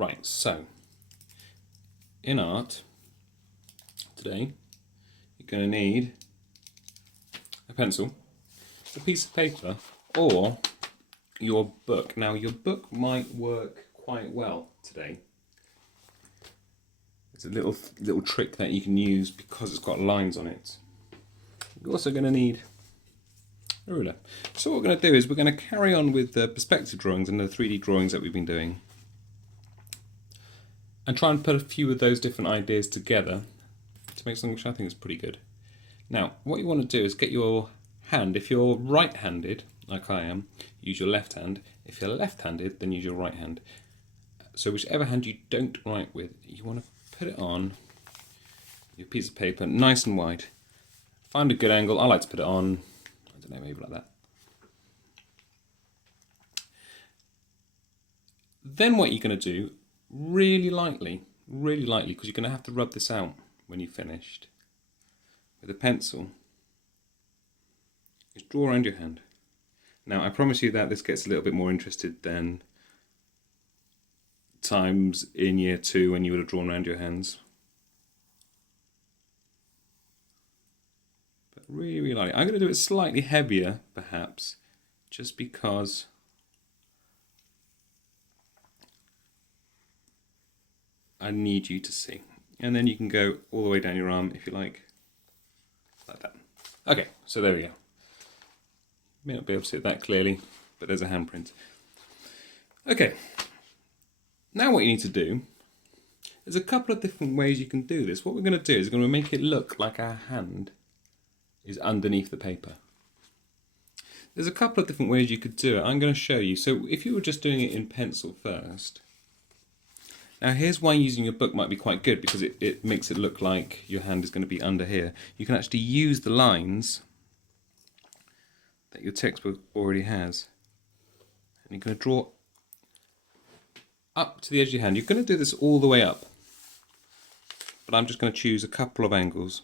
Right, so in art today, you're going to need a pencil, a piece of paper, or your book. Now, your book might work quite well today. It's a little trick that you can use because it's got lines on it. You're also going to need a ruler. So what we're going to do is we're going to carry on with the perspective drawings and the 3D drawings that we've been doing, and try and put a few of those different ideas together to make something which I think is pretty good. Now, what you want to do is get your hand. If you're right-handed, like I am, use your left hand. If you're left-handed, then use your right hand. So whichever hand you don't write with, you want to put it on your piece of paper nice and wide. Find a good angle. I like to put it on, I don't know, maybe like that. Then what you're going to do, really lightly, because you're going to have to rub this out when you've finished, with a pencil, is draw around your hand. Now, I promise you that this gets a little bit more interested than times in year 2 when you would have drawn around your hands. But really, really lightly. I'm going to do it slightly heavier, perhaps, just because I need you to see. And then you can go all the way down your arm if you like that. Okay, so there we go. You may not be able to see it that clearly, but there's a handprint. Okay, now what you need to do, there's a couple of different ways you can do this. What we're going to do is we're going to make it look like our hand is underneath the paper. There's a couple of different ways you could do it. I'm going to show you. So if you were just doing it in pencil first, now here's why using your book might be quite good, because it makes it look like your hand is going to be under here. You can actually use the lines that your textbook already has. And you're going to draw up to the edge of your hand. You're going to do this all the way up, but I'm just going to choose a couple of angles.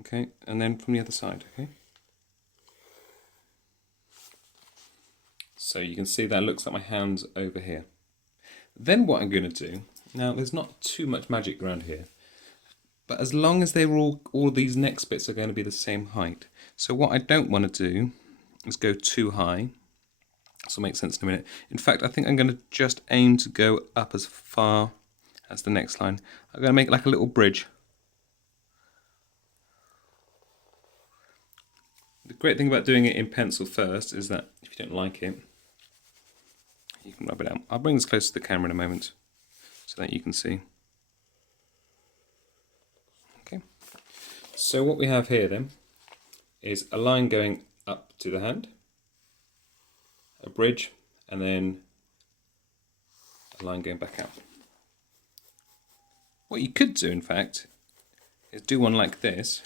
Okay, and then from the other side, okay? So you can see that looks like my hand's over here. Then what I'm going to do, now there's not too much magic around here, but as long as they're all these next bits are going to be the same height. So what I don't want to do is go too high. This will make sense in a minute. In fact, I think I'm going to just aim to go up as far as the next line. I'm going to make it like a little bridge. The great thing about doing it in pencil first is that if you don't like it, you can rub it out. I'll bring this close to the camera in a moment so that you can see. Okay. So what we have here then is a line going up to the hand, a bridge, and then a line going back out. What you could do, in fact, is do one like this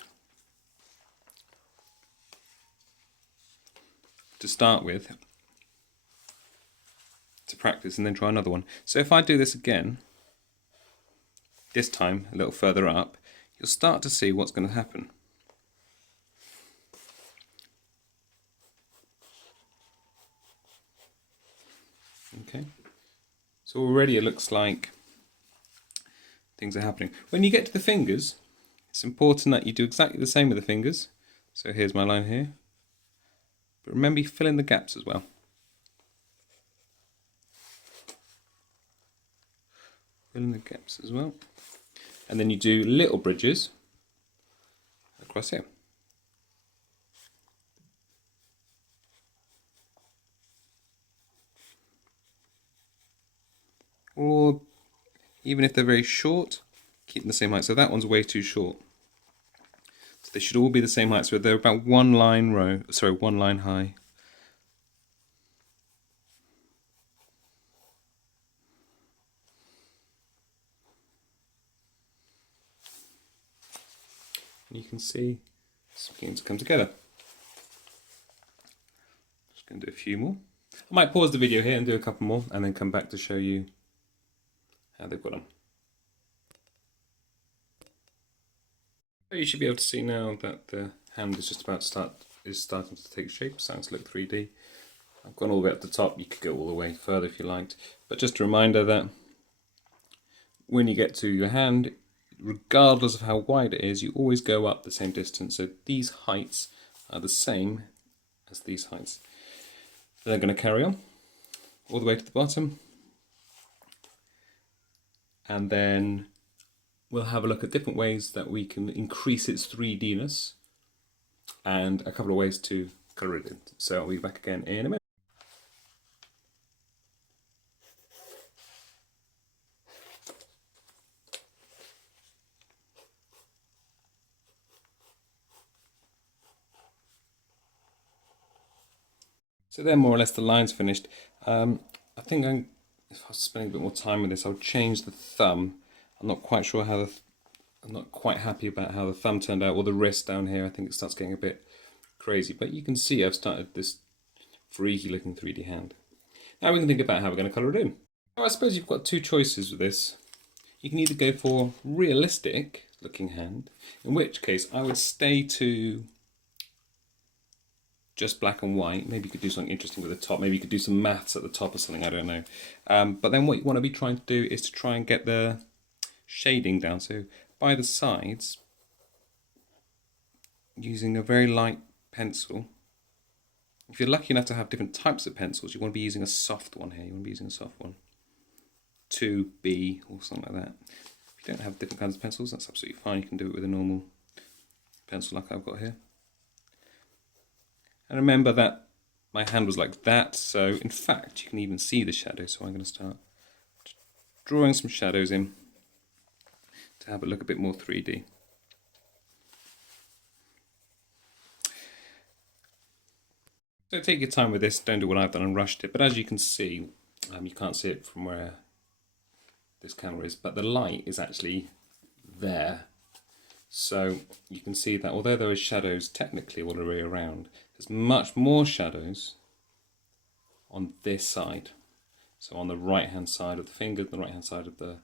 to start with, to practice, and then try another one. So if I do this again, this time a little further up, you'll start to see what's going to happen. Okay, so already it looks like things are happening. When you get to the fingers, it's important that you do exactly the same with the fingers. So here's my line here, but remember you fill in the gaps as well. Fill in the gaps as well. And then you do little bridges across here. Or even if they're very short, keep them the same height. So that one's way too short. So they should all be the same height. So they're about one line high. And you can see it's beginning to come together. Just going to do a few more. I might pause the video here and do a couple more and then come back to show you how they've got on. So you should be able to see now that the hand is just about starting to take shape, starting to look 3D. I've gone all the way up the top. You could go all the way further if you liked. But just a reminder that when you get to your hand, regardless of how wide it is, you always go up the same distance. So these heights are the same as these heights. They're going to carry on all the way to the bottom. And then we'll have a look at different ways that we can increase its 3D-ness and a couple of ways to colour it in. So I'll be back again in a minute. So there, more or less, the line's finished. I think if I was spending a bit more time with this, I'll change the thumb. I'm not quite sure how I'm not quite happy about how the thumb turned out, or the wrist down here. I think it starts getting a bit crazy, but you can see I've started this freaky looking 3D hand. Now we can think about how we're going to colour it in. Now I suppose you've got two choices with this. You can either go for realistic looking hand, in which case I would stay to just black and white. Maybe you could do something interesting with the top. Maybe you could do some maths at the top or something, I don't know. But then what you want to be trying to do is to try and get the shading down. So by the sides, using a very light pencil. If you're lucky enough to have different types of pencils, you want to be using a soft one here. You want to be using a soft one. 2B or something like that. If you don't have different kinds of pencils, that's absolutely fine. You can do it with a normal pencil like I've got here. And remember that my hand was like that, so in fact you can even see the shadows. So I'm going to start drawing some shadows in to have it look a bit more 3D. So take your time with this, don't do what I've done and rushed it, but as you can see, you can't see it from where this camera is, but the light is actually there. So you can see that although there is shadows technically all the way around, there's much more shadows on this side. So on the right hand side of the finger, the right hand side of the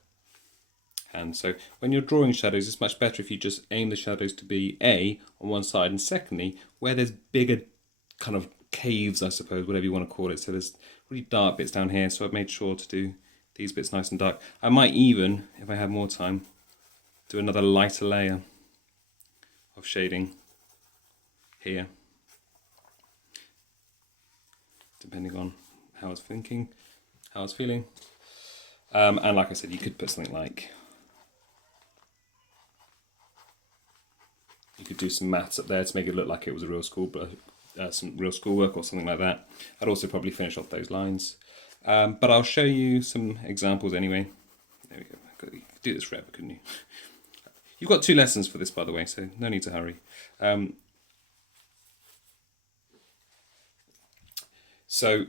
hand. So when you're drawing shadows, it's much better if you just aim the shadows to be A on one side, and secondly, where there's bigger kind of caves, I suppose, whatever you want to call it. So there's really dark bits down here, so I've made sure to do these bits nice and dark. I might even, if I have more time, do another lighter layer of shading here, depending on how I was thinking, how I was feeling. And like I said, you could put something like, you could do some maths up there to make it look like it was a real school, some real schoolwork or something like that. I'd also probably finish off those lines. But I'll show you some examples anyway. There we go. You could do this forever, couldn't you? You've got 2 lessons for this, by the way, so no need to hurry. So,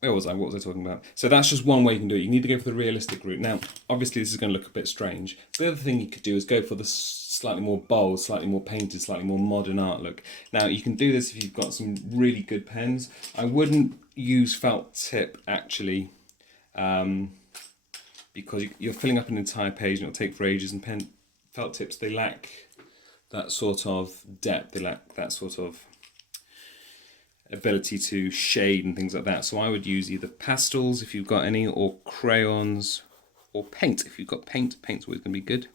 where was I? What was I talking about? So that's just one way you can do it. You need to go for the realistic route. Now, obviously this is going to look a bit strange. The other thing you could do is go for the slightly more bold, slightly more painted, slightly more modern art look. Now, you can do this if you've got some really good pens. I wouldn't use felt tip, actually, because you're filling up an entire page and it'll take for ages, and felt tips, they lack that sort of depth, they lack that sort of ability to shade and things like that. So I would use either pastels if you've got any, or crayons, or paint. If you've got paint, paint's always going to be good.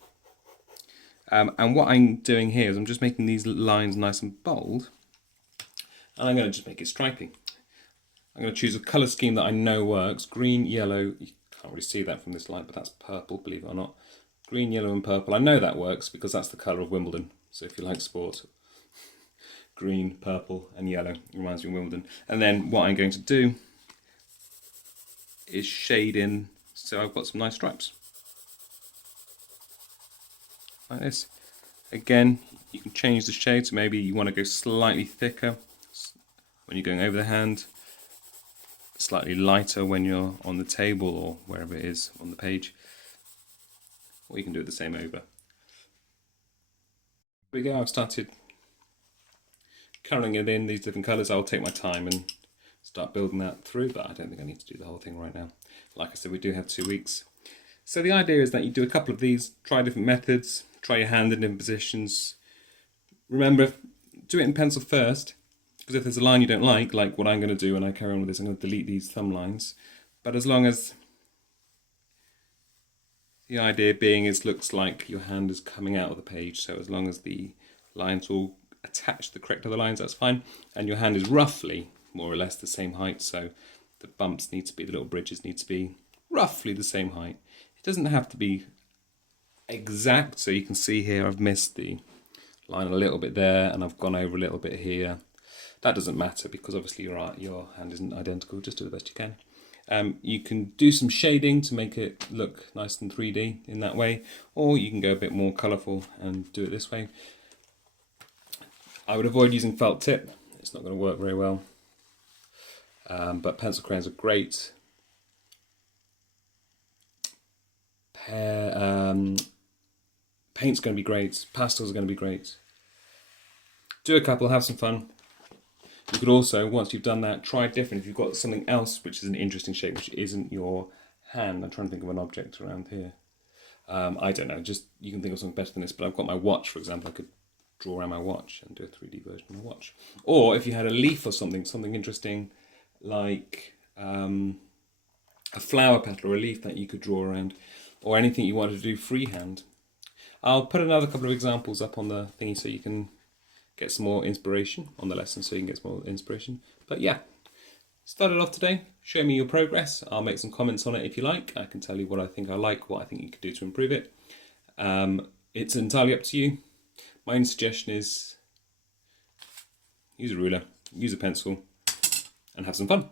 And what I'm doing here is I'm just making these lines nice and bold, and I'm going to just make it stripy. I'm going to choose a colour scheme that I know works. Green, yellow, you can't really see that from this light, but that's purple, believe it or not. Green, yellow and purple. I know that works because that's the colour of Wimbledon. So if you like sport, green, purple and yellow reminds me of Wimbledon. And then what I'm going to do is shade in, so I've got some nice stripes. Like this. Again, you can change the shade, so maybe you want to go slightly thicker when you're going over the hand, slightly lighter when you're on the table or wherever it is on the page. Or you can do it the same over. Here we go, I've started colouring it in these different colours. I'll take my time and start building that through, but I don't think I need to do the whole thing right now. Like I said, we do have 2 weeks. So the idea is that you do a couple of these, try different methods, try your hand in different positions. Remember, do it in pencil first, because if there's a line you don't like what I'm going to do when I carry on with this, I'm going to delete these thumb lines. But as long as The idea being it looks like your hand is coming out of the page, so as long as the lines all attach the correct other lines, that's fine. And your hand is roughly, more or less, the same height, so the bumps need to be, the little bridges need to be roughly the same height. It doesn't have to be exact, so you can see here I've missed the line a little bit there, and I've gone over a little bit here. That doesn't matter because obviously your hand isn't identical, just do the best you can. You can do some shading to make it look nice and 3D in that way, or you can go a bit more colourful and do it this way. I would avoid using felt tip, it's not going to work very well, but pencil crayons are great. Paint's going to be great, pastels are going to be great. Do a couple, have some fun. You could also, once you've done that, try different. If you've got something else which is an interesting shape, which isn't your hand. I'm trying to think of an object around here. I don't know, just you can think of something better than this, but I've got my watch, for example. I could draw around my watch and do a 3D version of my watch. Or if you had a leaf or something interesting like a flower petal or a leaf that you could draw around, or anything you wanted to do freehand. I'll put another couple of examples up on the thingy so you can get some more inspiration on the lesson, so you can get some more inspiration. But yeah, started off today. Show me your progress. I'll make some comments on it if you like. I can tell you what I think I like, what I think you could do to improve it. It's entirely up to you. My only suggestion is use a ruler, use a pencil, and have some fun.